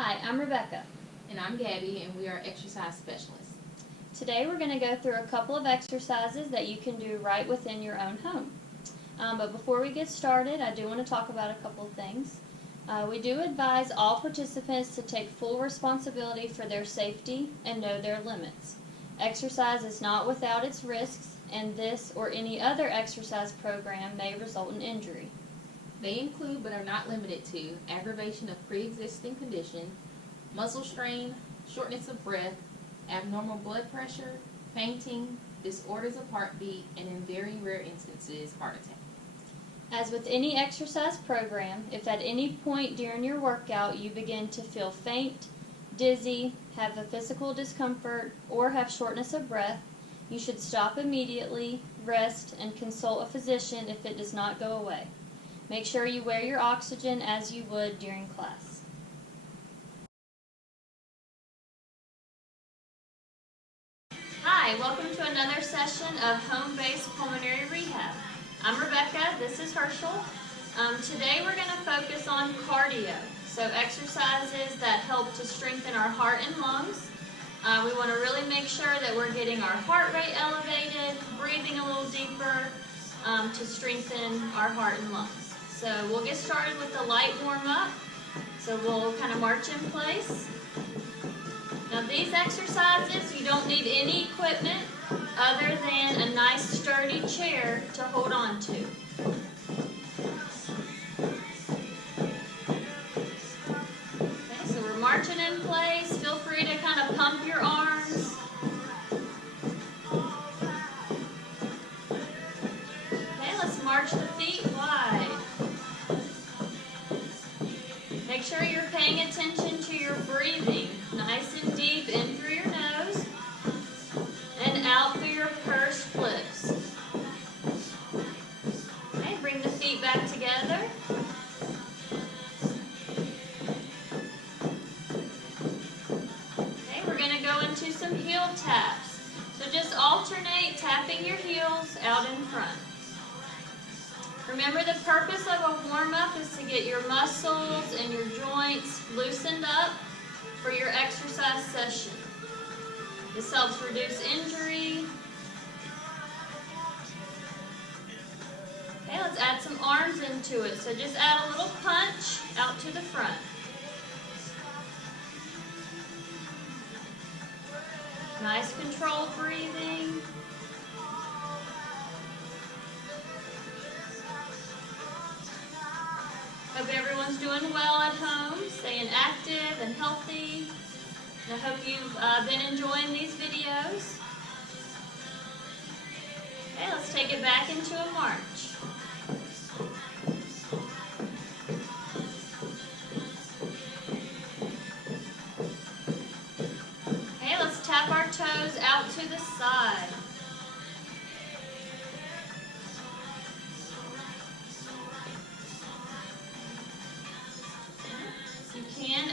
Hi, I'm Rebecca. And I'm Gabby, and we are exercise specialists. Today we're going to go through a couple of exercises that you can do right within your own home. But before we get started, I do want to talk about a couple of things. We do advise all participants to take full responsibility for their safety and know their limits. Exercise is not without its risks, and this or any other exercise program may result in injury. They include, but are not limited to, aggravation of pre-existing condition, muscle strain, shortness of breath, abnormal blood pressure, fainting, disorders of heartbeat, and in very rare instances, heart attack. As with any exercise program, if at any point during your workout you begin to feel faint, dizzy, have a physical discomfort, or have shortness of breath, you should stop immediately, rest, and consult a physician if it does not go away. Make sure you wear your oxygen as you would during class. Hi, welcome to another session of Home-Based Pulmonary Rehab. I'm Rebecca, this is Herschel. Today we're going to focus on cardio, so exercises that help to strengthen our heart and lungs. We want to really make sure that we're getting our heart rate elevated, breathing a little deeper to strengthen our heart and lungs. So we'll get started with a light warm-up. So we'll kind of march in place. Now these exercises, you don't need any equipment other than a nice sturdy chair to hold on to. Okay, so we're marching in place. Feel free to kind of pump your arms. Okay, let's march the feet wide. Make sure you're paying attention to your breathing. Nice and deep in through your nose and out through your pursed lips. Okay, bring the feet back together. Okay, we're going to go into some heel taps. So just alternate tapping your heels out in front. Remember, the purpose of a warm-up is to get your muscles and your joints loosened up for your exercise session. This helps reduce injury. Okay, let's add some arms into it. So just add a little punch out to the front. Nice controlled breathing. Hope everyone's doing well at home, staying active and healthy. And I hope you've been enjoying these videos. Okay, let's take it back into a march. Okay, let's tap our toes out to the side.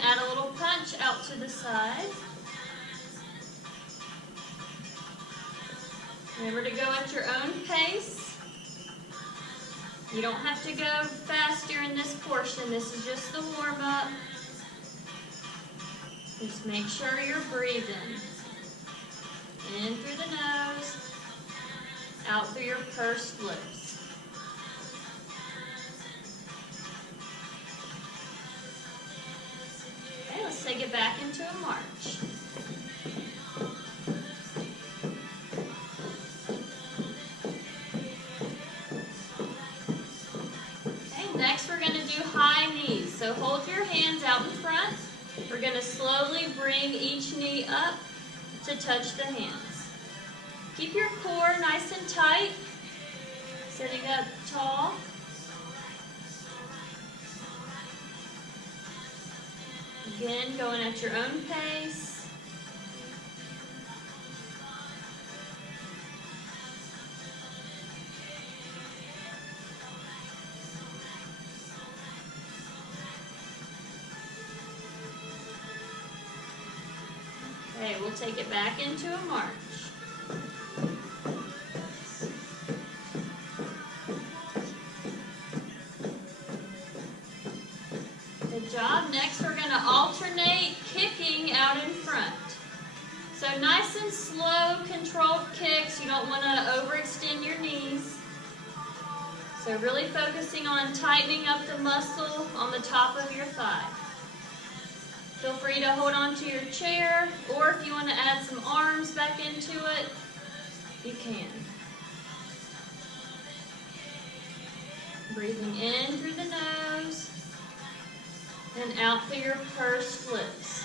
Add a little punch out to the side. Remember to go at your own pace. You don't have to go fast during this portion. This is just the warm-up. Just make sure you're breathing. In through the nose, out through your pursed lips. Let's take it back into a march. Okay, next we're going to do high knees. So hold your hands out in front. We're going to slowly bring each knee up to touch the hands. Keep your core nice and tight, sitting up tall. Again, going at your own pace. Okay, we'll take it back into a march. Good job. Next, we're going to alternate nice and slow, controlled kicks. You don't want to overextend your knees. So really focusing on tightening up the muscle on the top of your thigh. Feel free to hold on to your chair, or if you want to add some arms back into it, you can. Breathing in through the nose and out through your pursed lips.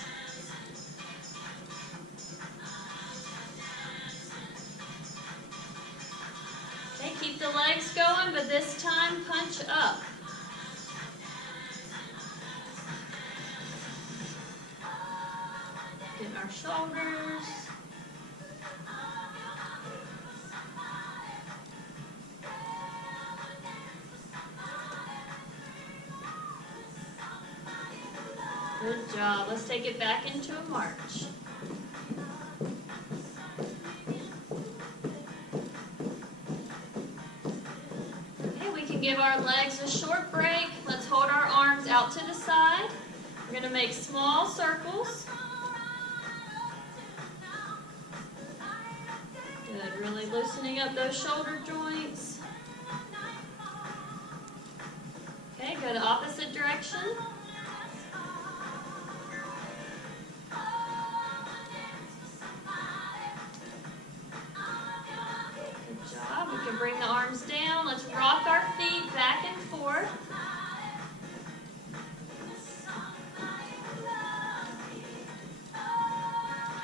Okay, keep the legs going, but this time punch up. Getting our shoulders. Good job. Let's take it back into a march. Okay, we can give our legs a short break. Let's hold our arms out to the side. We're going to make small circles. Good. Really loosening up those shoulder joints. Okay, go the opposite direction. We can bring the arms down. Let's rock our feet back and forth.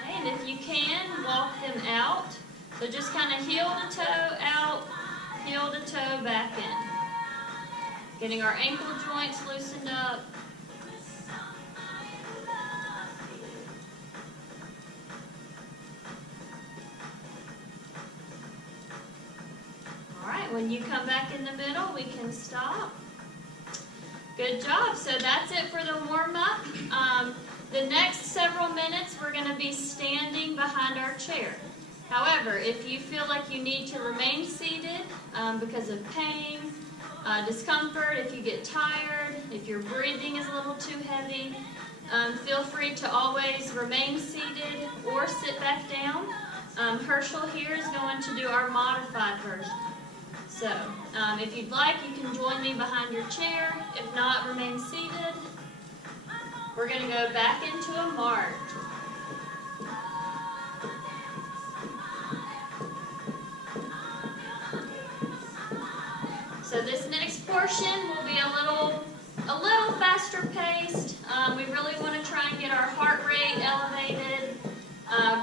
Okay, and if you can, walk them out. So just kind of heel to toe out, heel to toe back in. Getting our ankle joints loosened up. When you come back in the middle, we can stop. Good job. So that's it for the warm-up. The next several minutes, we're going to be standing behind our chair. However, if you feel like you need to remain seated because of pain, discomfort, if you get tired, if your breathing is a little too heavy, feel free to always remain seated or sit back down. Herschel here is going to do our modified version. So, if you'd like, you can join me behind your chair. If not, remain seated. We're going to go back into a march. So this next portion will be a little faster paced. We really want to try and get our heart rate elevated,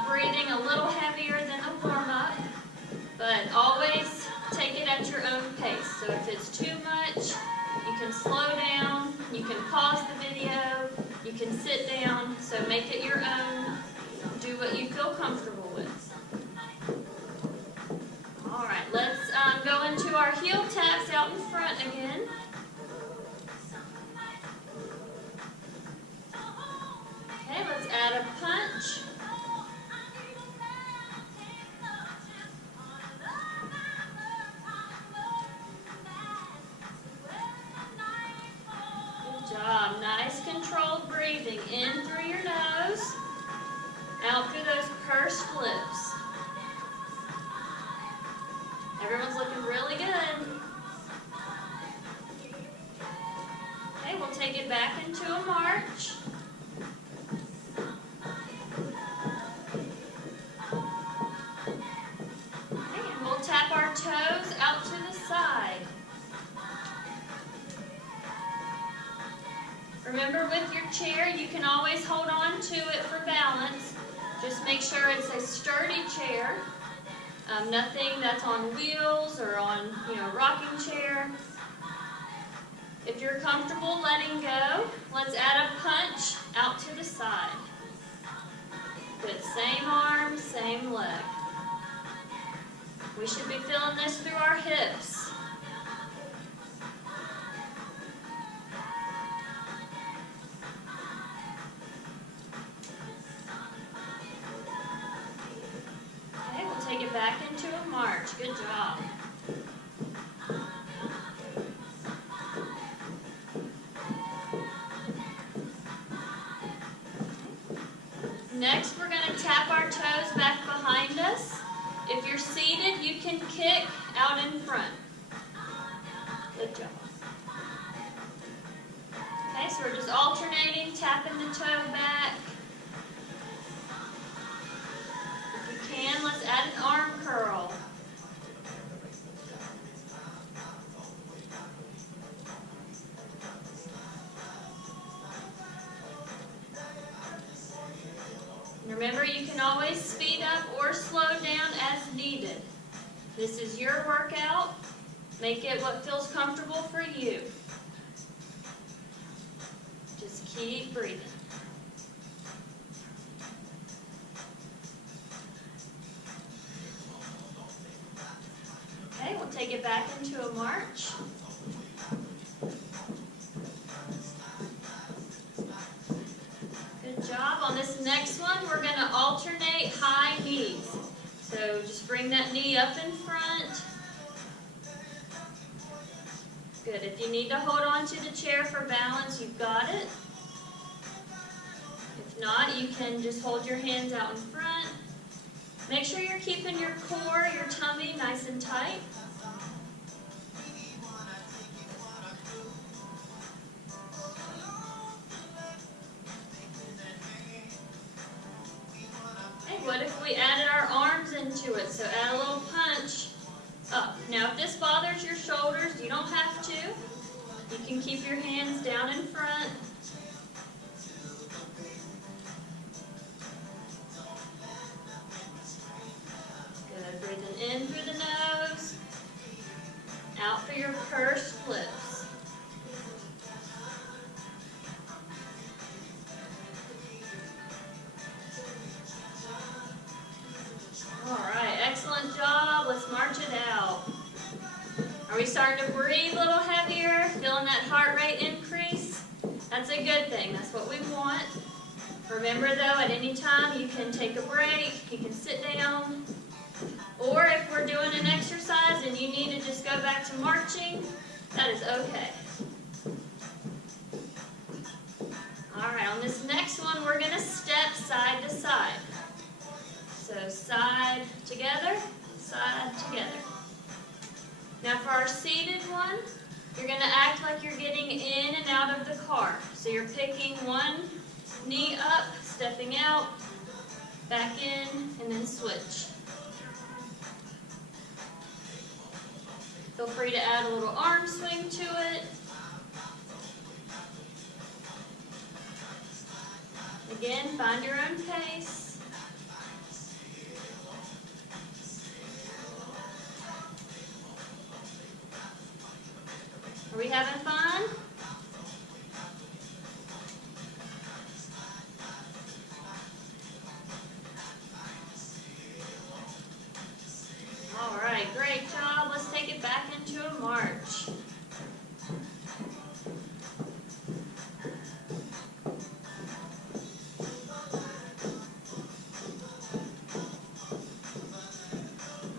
breathing a little heavier than the warm-up, but always take it at your own pace. So if it's too much, you can slow down, you can pause the video, you can sit down. So make it your own. Do what you feel comfortable with. All right, let's go into our heel taps out in front again. Okay, let's add a punch. Nice controlled breathing in through your nose, out through those pursed lips. Everyone's looking really good. Okay, we'll take it back into a march. Okay, and we'll tap our toes out to the side. Remember, with your chair, you can always hold on to it for balance. Just make sure it's a sturdy chair. Nothing that's on wheels or on, rocking chair. If you're comfortable letting go, let's add a punch out to the side. Good, same arm, same leg. We should be feeling this through our hips. Take it back into a march. Good job. Next, we're going to tap our toes back behind us. If you're seated, you can kick out in front. Good job. Okay, so we're just alternating, tapping the toe back. If you can, let's add an arm curl. Remember, you can always speed up or slow down as needed. This is your workout. Make it what feels comfortable for you. Just keep breathing. Okay, we'll take it back into a march. Good job. On this next one, we're going to alternate high knees. So just bring that knee up in front. Good. If you need to hold on to the chair for balance, you've got it. If not, you can just hold your hands out in front. Make sure you're keeping your core, your tummy nice and tight. What if we added our arms into it? So add a little punch up. Now if this bothers your shoulders, you don't have to. You can keep your hands down in front. Good. Breathing in through the nose. Out through your pursed lips. Alright, excellent job. Let's march it out. Are we starting to breathe a little heavier? Feeling that heart rate increase? That's a good thing. That's what we want. Remember though, at any time you can take a break, you can sit down, or if we're doing an exercise and you need to just go back to marching, that is okay. Alright, on this next one we're going to step side to side. So side together, side together. Now for our seated one, you're going to act like you're getting in and out of the car. So you're picking one knee up, stepping out, back in, and then switch. Feel free to add a little arm swing to it. Again, find your own pace. Are we having fun? All right, great job. Let's take it back into a march.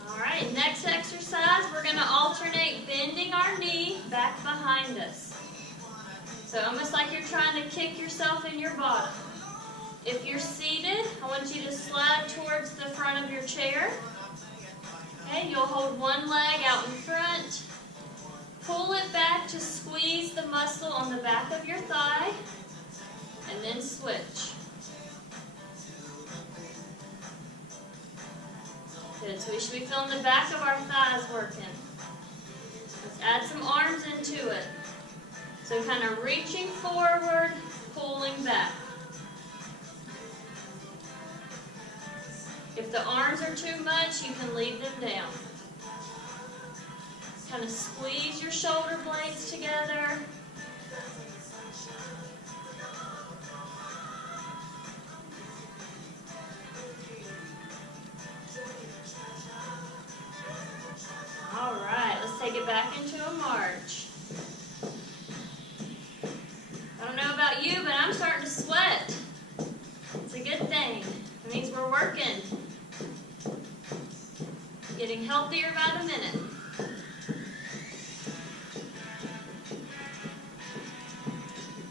All right, next exercise, we're going to alternate bending our knee back behind us. So almost like you're trying to kick yourself in your bottom. If you're seated, I want you to slide towards the front of your chair. Okay, you'll hold one leg out in front. Pull it back to squeeze the muscle on the back of your thigh, and then switch. Good, so we should be feeling the back of our thighs working. Let's add some arms into it. So kind of reaching forward, pulling back. If the arms are too much, you can leave them down. Kind of squeeze your shoulder blades together. All right, let's take it back into a march. I don't know about you, but I'm starting to sweat. It's a good thing. It means we're working. Getting healthier by the minute.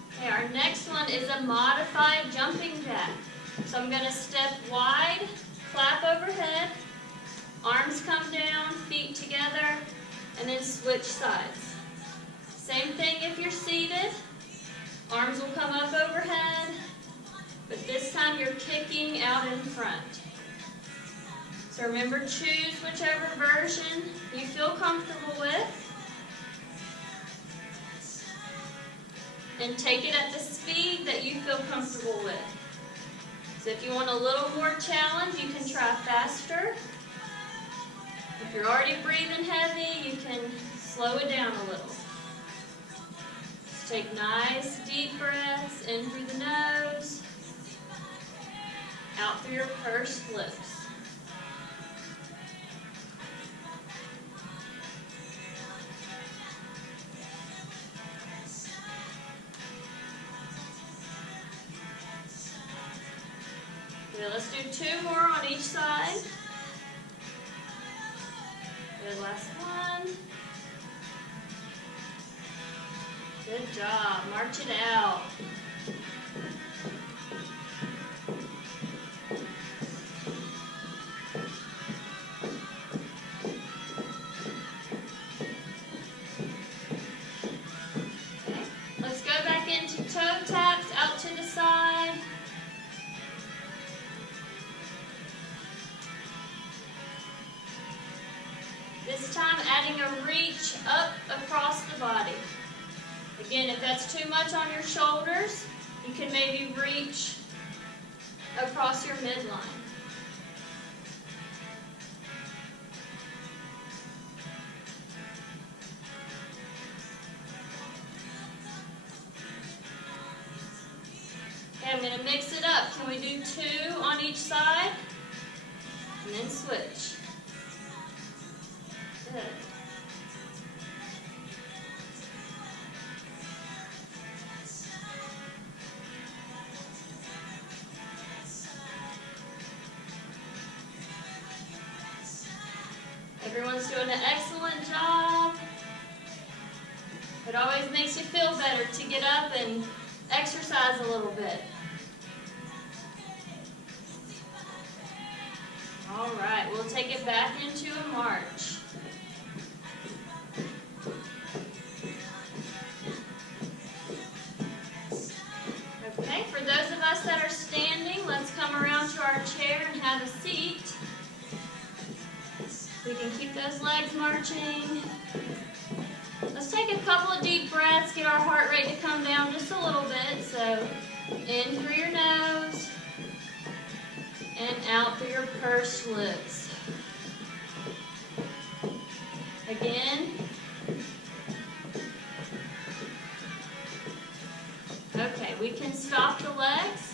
Okay, our next one is a modified jumping jack. So I'm going to step wide, clap overhead, arms come down, feet together, and then switch sides. Same thing if you're seated. Arms will come up overhead, but this time you're kicking out in front. So remember, choose whichever version you feel comfortable with. And take it at the speed that you feel comfortable with. So if you want a little more challenge, you can try faster. If you're already breathing heavy, you can slow it down a little. Just take nice deep breaths in through the nose, out through your pursed lips. Good, let's do 2 more on each side. Good, last one. Good job, march it out. Okay, let's go back into toe taps out to the side. This time adding a reach up across the body. Again, if that's too much on your shoulders, you can maybe reach across your midline. Okay, I'm going to mix it up. Can we do 2 on each side? And then switch. Good. Everyone's doing an excellent job. It always makes you feel better to get up and exercise a little bit. All right, we'll take it back into a march. Okay, for those of us that are standing, let's come around to our chair and have a seat. We can keep those legs marching. Let's take a couple of deep breaths, get our heart rate to come down just a little bit. So, in through your nose and out through your pursed lips. Again. Okay, we can stop the legs.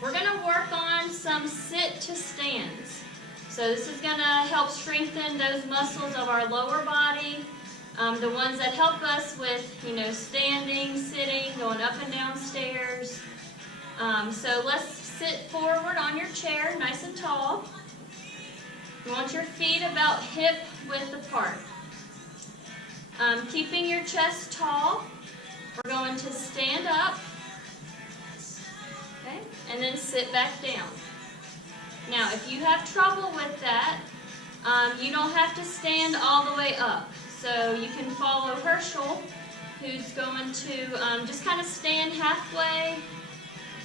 We're going to work on some sit to stands. So this is going to help strengthen those muscles of our lower body, the ones that help us with, standing, sitting, going up and down stairs. So let's sit forward on your chair, nice and tall. You want your feet about hip width apart. Keeping your chest tall, we're going to stand up, okay, and then sit back down. Now, if you have trouble with that, you don't have to stand all the way up. So you can follow Herschel, who's going to just kind of stand halfway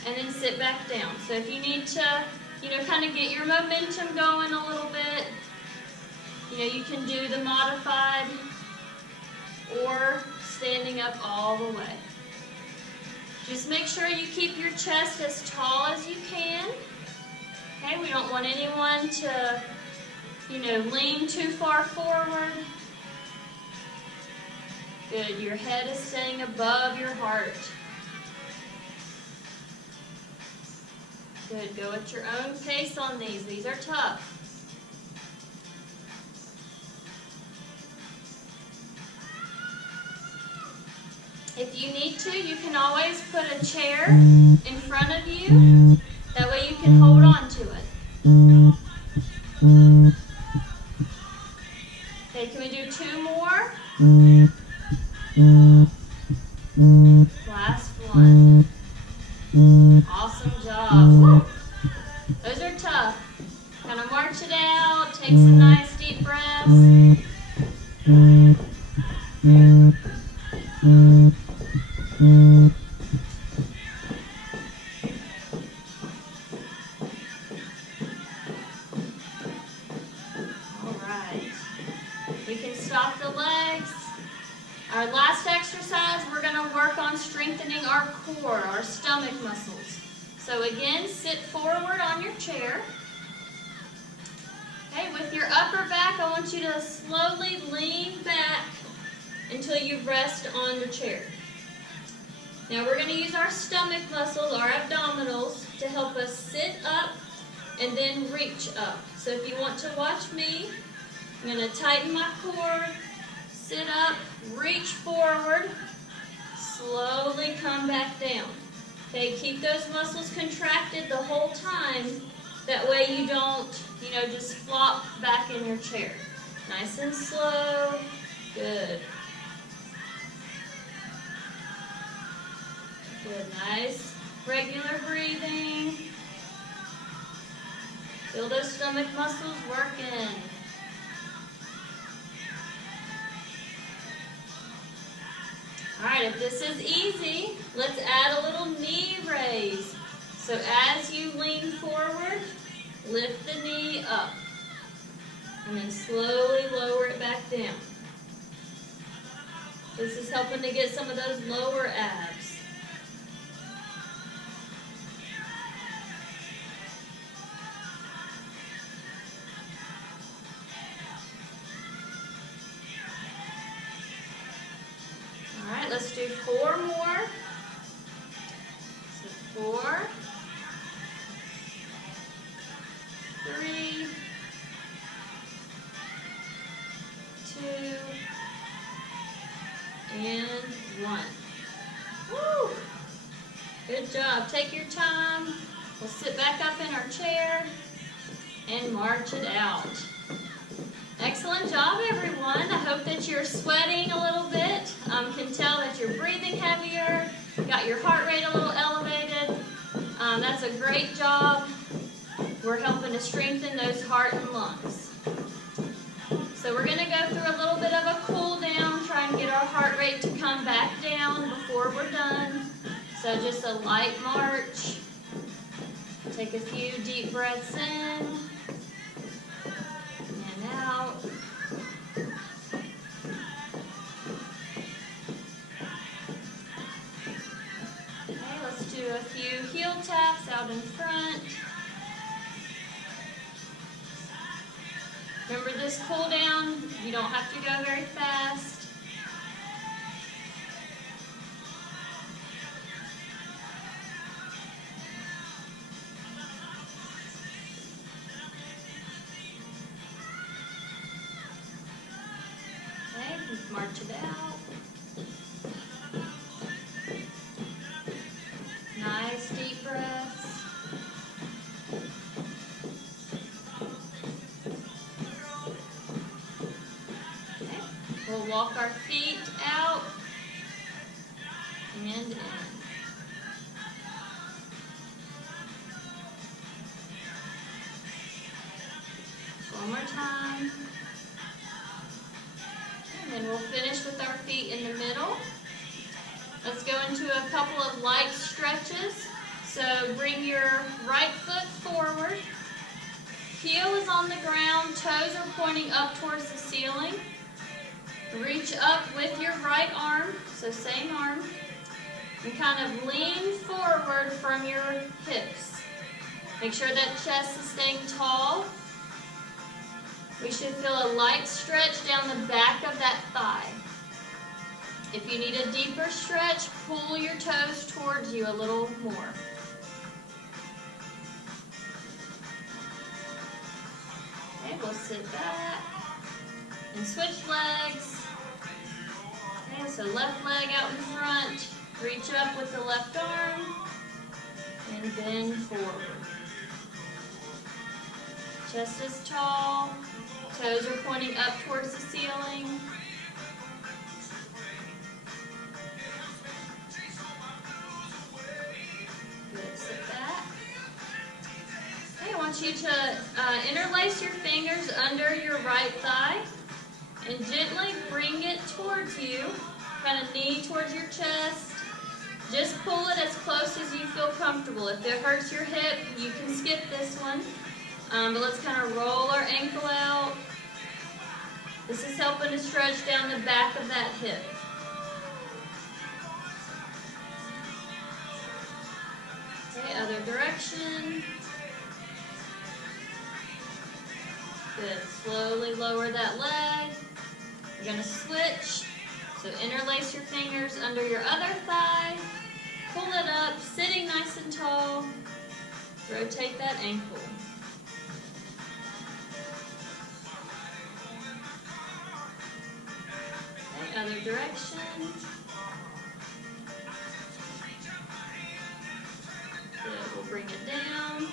and then sit back down. So if you need to, kind of get your momentum going a little bit, you can do the modified or standing up all the way. Just make sure you keep your chest as tall as you can. Okay, we don't want anyone to, lean too far forward. Good, your head is staying above your heart. Good, go at your own pace on these. These are tough. If you need to, you can always put a chair in front of you. That way you can hold on to it. Okay, can we do 2 more? Last one. Awesome job. taking some nice deep breaths. Alright. We can stop the legs. Our last exercise, we're going to work on strengthening our core, our stomach muscles. So again, sit forward on your chair. Okay, with your upper back, I want you to slowly lean back until you rest on the chair. Now we're going to use our stomach muscles, our abdominals, to help us sit up and then reach up. So if you want to watch me, I'm going to tighten my core, sit up, reach forward, slowly come back down. Okay, keep those muscles contracted the whole time. That way you don't, just flop back in your chair. Nice and slow. Good. Good, nice. Regular breathing. Feel those stomach muscles working. Alright, if this is easy, let's add a little knee raise. So as you lean forward, lift the knee up. And then slowly lower it back down. This is helping to get some of those lower abs. Alright, let's do 4 more. So 4, 3, 2, and 1. Woo! Good job. Take your time. We'll sit back up in our chair and march it out. Excellent job, everyone. I hope that you're sweating a little bit. Can tell that you're breathing heavier, got your heart rate a little elevated. That's a great job. We're helping to strengthen those heart and lungs. So we're going to go through a little bit of a cool down, try and get our heart rate to come back down before we're done. So just a light march. Take a few deep breaths in and out. Okay, let's do a few heel taps out in front. Remember this cool down, you don't have to go very fast. Okay, march it out. Nice deep breaths. Okay, we'll walk our feet out and in. One more time. And then we'll finish with our feet in the middle. Let's go into a couple of light stretches. So bring your right foot forward. Heel is on the ground, toes are pointing up towards the ceiling. Reach up with your right arm, so same arm. And kind of lean forward from your hips. Make sure that chest is staying tall. We should feel a light stretch down the back of that thigh. If you need a deeper stretch, pull your toes towards you a little more. Okay, we'll sit back and switch legs. Okay, so left leg out in front, reach up with the left arm, and bend forward. Chest is tall, toes are pointing up towards the ceiling. Good, sit back. Okay, I want you to interlace your fingers under your right thigh and gently bring it towards you, kind of knee towards your chest. Just pull it as close as you feel comfortable. If it hurts your hip, you can skip this one. But let's kind of roll our ankle out. This is helping to stretch down the back of that hip. Okay, other direction. Good. Slowly lower that leg. We're going to switch. So interlace your fingers under your other thigh. Pull it up, sitting nice and tall. Rotate that ankle. Okay, other direction. Good, we'll bring it down. Okay,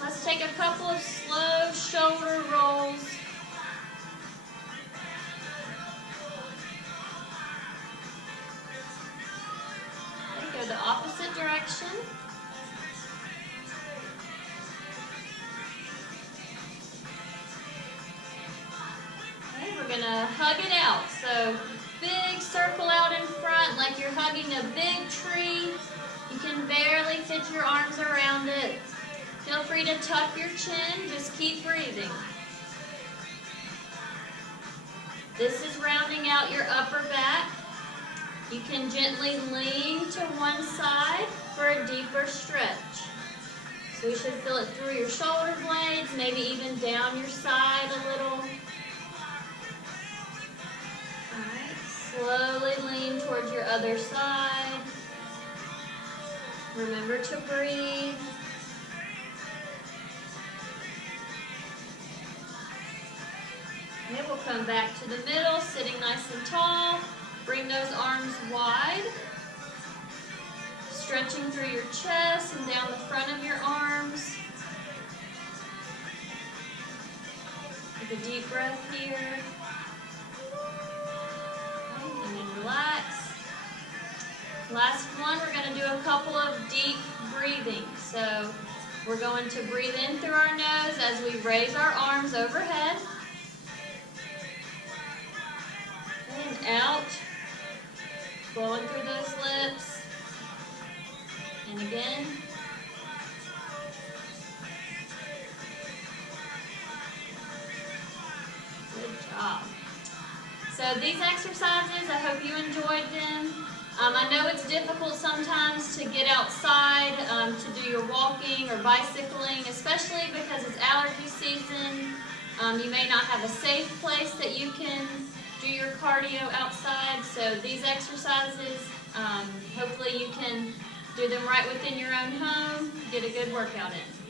let's take a couple of slow shoulder rolls. Go the opposite direction. Okay, we're going to hug it out. So big circle out in front like you're hugging a big tree. You can barely fit your arms around it. Feel free to tuck your chin. Just keep breathing. This is rounding out your upper back. You can gently lean to one side for a deeper stretch. So you should feel it through your shoulder blades, maybe even down your side a little. Alright, slowly lean towards your other side. Remember to breathe. Okay, we'll come back to the middle, sitting nice and tall. Bring those arms wide, stretching through your chest and down the front of your arms. Take a deep breath here. Okay, and then relax. Last one, we're going to do a couple of deep breathing. So we're going to breathe in through our nose as we raise our arms overhead. And out. Blowing through those lips. And again. Good job. So these exercises, I hope you enjoyed them. I know it's difficult sometimes to get outside to do your walking or bicycling, especially because it's allergy season. You may not have a safe place that you can do your cardio outside, so these exercises, hopefully you can do them right within your own home, get a good workout in.